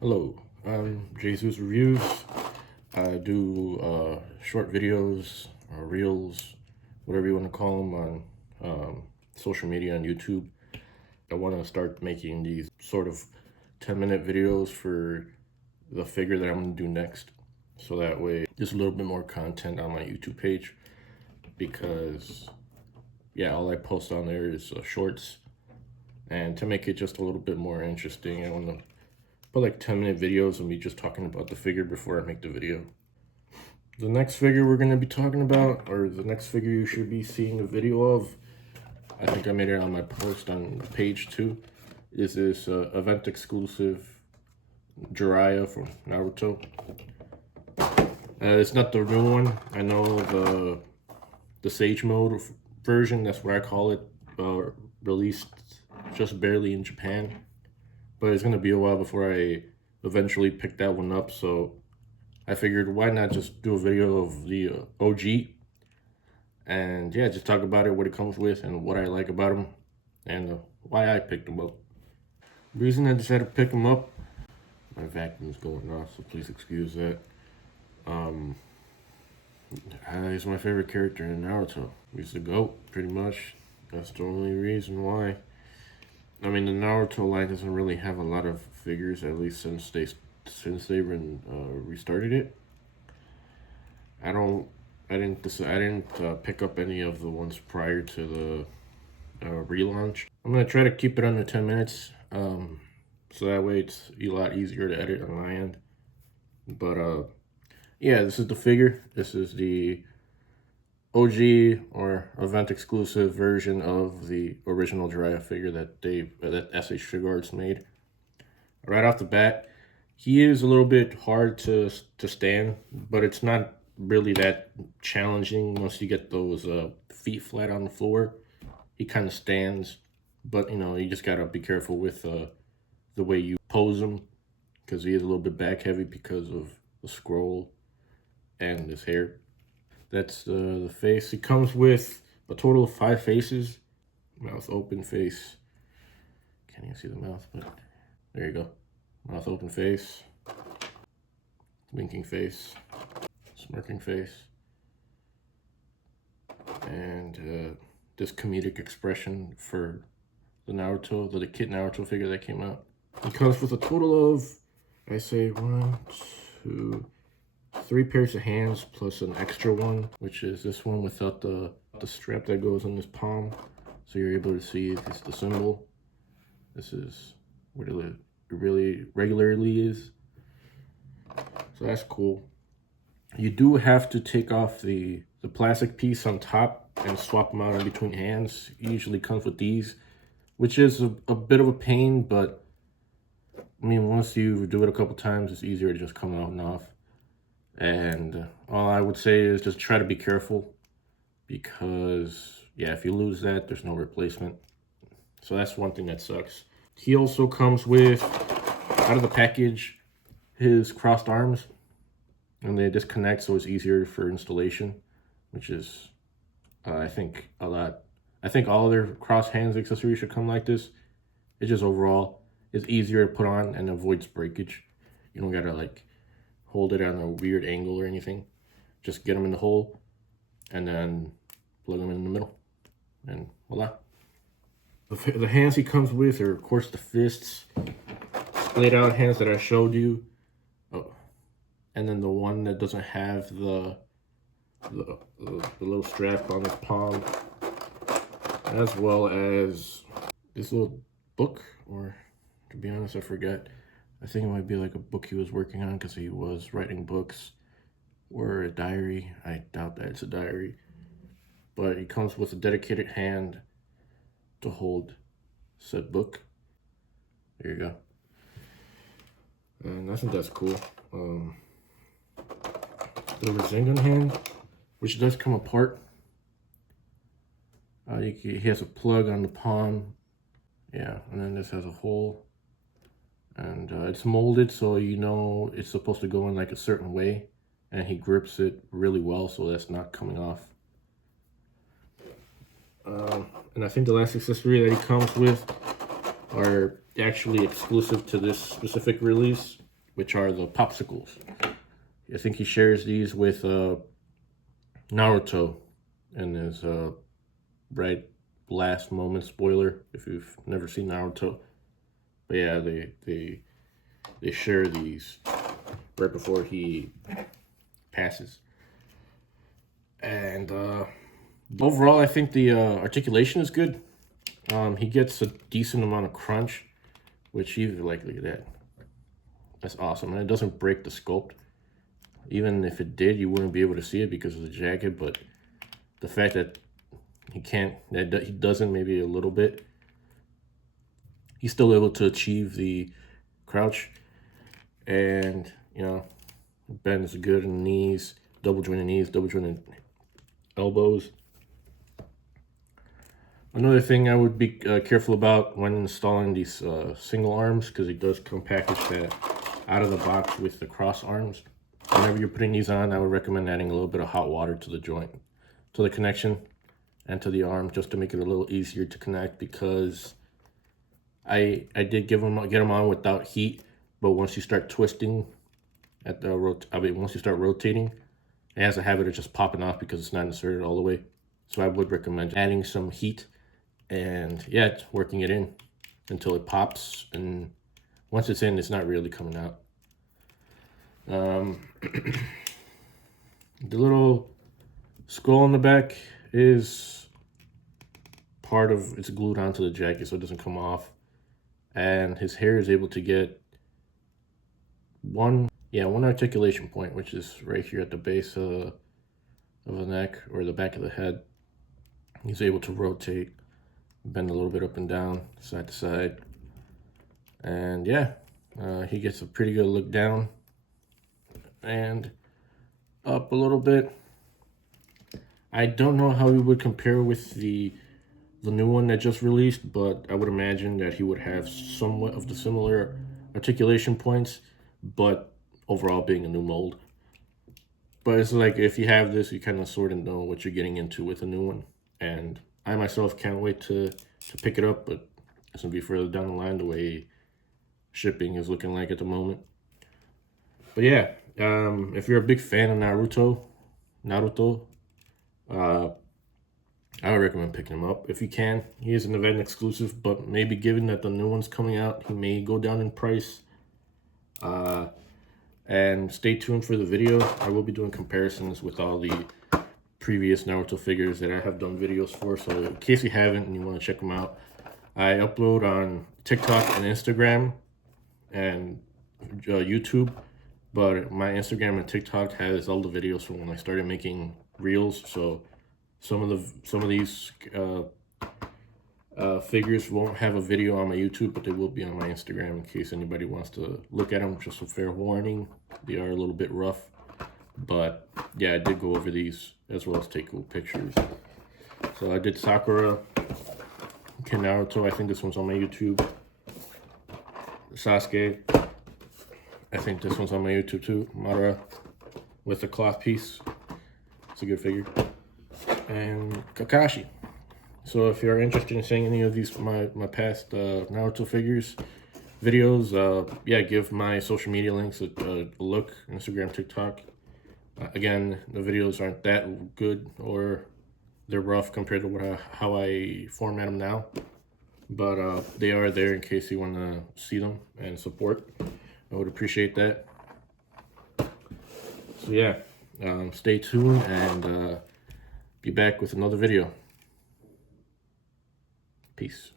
Hello, I'm Jesus Reviews. I do short videos or reels, whatever you want to call them, on social media and YouTube. I want to start making these sort of 10-minute videos for the figure that I'm going to do next. So that way, there's a little bit more content on my YouTube page because, yeah, all I post on there is shorts. And to make it just a little bit more interesting, I want to put like 10-minute videos of me just talking about the figure before I make the video. The next figure we're going to be talking about, or the next figure you should be seeing a video of, I think I made it on my post on page 2, is this event exclusive Jiraiya from Naruto. It's not the new one. I know the Sage Mode version, that's what I call it, released just barely in Japan. But it's going to be a while before I eventually pick that one up, so I figured why not just do a video of the OG, and yeah, just talk about it, what it comes with, and what I like about them, and why I picked them up. The reason I decided to pick them up, my vacuum's going off, so please excuse that. He's my favorite character in Naruto. He's the GOAT, pretty much. That's the only reason why. I mean, the Naruto line doesn't really have a lot of figures, at least since they restarted it. I didn't pick up any of the ones prior to the relaunch. I'm gonna try to keep it under 10 minutes, so that way it's a lot easier to edit on my end. But yeah, this is the figure. This is the OG or event exclusive version of the original Jiraiya figure that SHF Jiraiya made. Right off the bat, he is a little bit hard to stand, but it's not really that challenging once you get those feet flat on the floor. He kind of stands, but you just gotta be careful with the way you pose him, because he is a little bit back heavy because of the scroll and his hair. That's the face. It comes with a total of 5 faces. Mouth open face. Can't even see the mouth, but there you go. Mouth open face. Winking face. Smirking face. And this comedic expression for the Kid Naruto figure that came out. It comes with a total of, I say, 1, 2, 3 pairs of hands plus an extra one, which is this one without the strap that goes on this palm, so you're able to see the symbol. This is what it really regularly is, so that's cool. You do have to take off the plastic piece on top and swap them out in between hands. It usually comes with these, which is a bit of a pain, but I mean, once you do it a couple times, it's easier to just come out and off. And all I would say is just try to be careful, because yeah, if you lose that, there's no replacement. So that's one thing that sucks. He also comes with, out of the package, his crossed arms, and they disconnect, so it's easier for installation, which is I think all their cross hands accessories should come like this. It's just overall, it's easier to put on and avoids breakage. You don't gotta like hold it on a weird angle or anything. Just get them in the hole and then plug them in the middle, and voila. The hands he comes with are, of course, the fists, splayed out hands that I showed you. Oh, and then the one that doesn't have the little strap on his palm, as well as this little book, or to be honest, I forgot. I think it might be like a book he was working on, because he was writing books, or a diary. I doubt that it's a diary. But he comes with a dedicated hand to hold said book. There you go. And I think that's cool. The Rasengan hand, which does come apart. He has a plug on the palm. Yeah, and then this has a hole. And it's molded, so it's supposed to go in like a certain way, and he grips it really well, so that's not coming off. And I think the last accessory that he comes with are actually exclusive to this specific release. which are the popsicles. I think he shares these with Naruto in his right last moment spoiler if you've never seen Naruto. But yeah, they share these right before he passes. And overall, I think the articulation is good. He gets a decent amount of crunch, which either look at that. That's awesome, and it doesn't break the sculpt. Even if it did, you wouldn't be able to see it because of the jacket. But the fact that he doesn't, maybe a little bit, he's still able to achieve the crouch, and you know, bends good in the knees, double jointed knees, double jointed elbows. Another thing I would be careful about when installing these single arms, because it does come packaged that out of the box with the cross arms. Whenever you're putting these on, I would recommend adding a little bit of hot water to the joint, to the connection, and to the arm, just to make it a little easier to connect, because I did get them on without heat, but once you start twisting at the once you start rotating, it has a habit of just popping off because it's not inserted all the way. So I would recommend adding some heat and yeah, working it in until it pops, and once it's in, it's not really coming out. The little skull on the back is it's glued onto the jacket so it doesn't come off, and his hair is able to get one articulation point, which is right here at the base of the neck or the back of the head. He's able to rotate, bend a little bit up and down, side to side, and yeah, he gets a pretty good look down and up a little bit. I don't know how he would compare with the new one that just released, but I would imagine that he would have somewhat of the similar articulation points, but overall being a new mold. But it's like, if you have this, you kind of sort of know what you're getting into with a new one. And I myself can't wait to pick it up, but it's gonna be further down the line the way shipping is looking like at the moment. But yeah, if you're a big fan of Naruto, I would recommend picking him up if you can. He is an event exclusive, but maybe given that the new one's coming out, he may go down in price. And stay tuned for the video. I will be doing comparisons with all the previous Naruto figures that I have done videos for. So in case you haven't and you want to check them out, I upload on TikTok and Instagram and YouTube. But my Instagram and TikTok has all the videos from when I started making reels. So some of these figures won't have a video on my YouTube, but they will be on my Instagram in case anybody wants to look at them. Just a fair warning, they are a little bit rough, but yeah, I did go over these as well as take cool pictures. So I did Sakura, Naruto, I think this one's on my YouTube. Sasuke, I think this one's on my YouTube too. Madara with the cloth piece, it's a good figure. And Kakashi. So if you're interested in seeing any of these my past Naruto figures videos, yeah, give my social media links a look. Instagram, TikTok. Again, the videos aren't that good, or they're rough compared to how I format them now, but they are there in case you want to see them and support. I would appreciate that. So yeah, stay tuned and be back with another video. Peace.